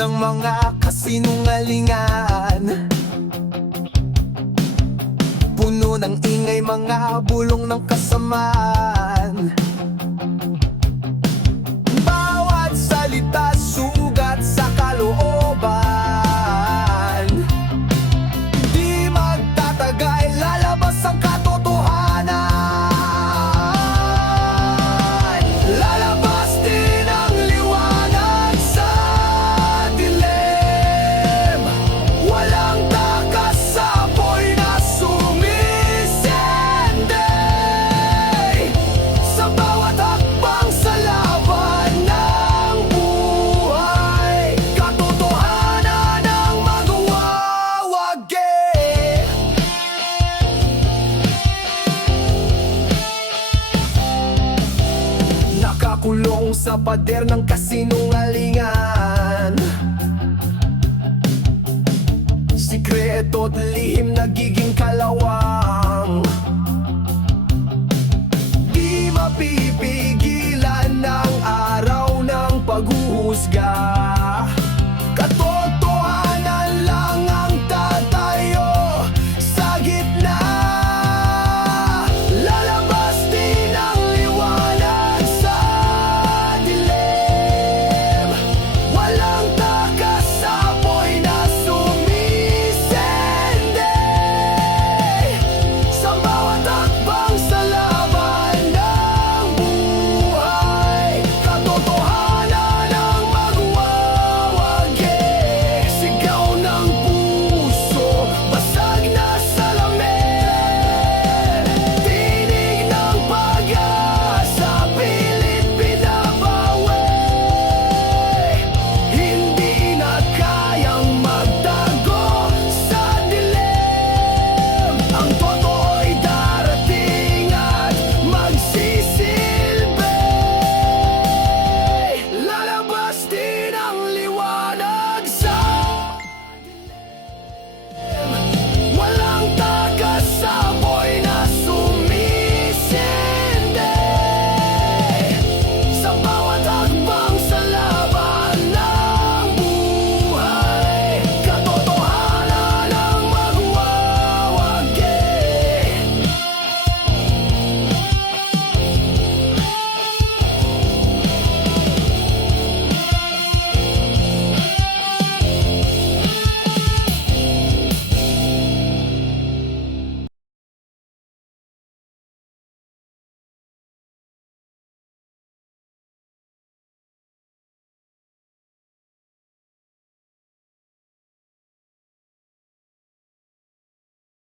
ng mga kasinungalingan, puno ng ingay, mga bulong ng kasamaan. Bawat salita sugat sa kalooban, di magtatagal, lalabas ang katotohanan. Lalabas din ang liwanag sa dilim, walang takas sa apoy na sumisende. Sa bawat hakbang sa laban ng buhay, katotohanan ang magwawagi. Nakakulong sa pader ng kasinungalingan, sikreto at lihim nagiging kalawang. Di mapipigilan ng araw ng paghuhusga.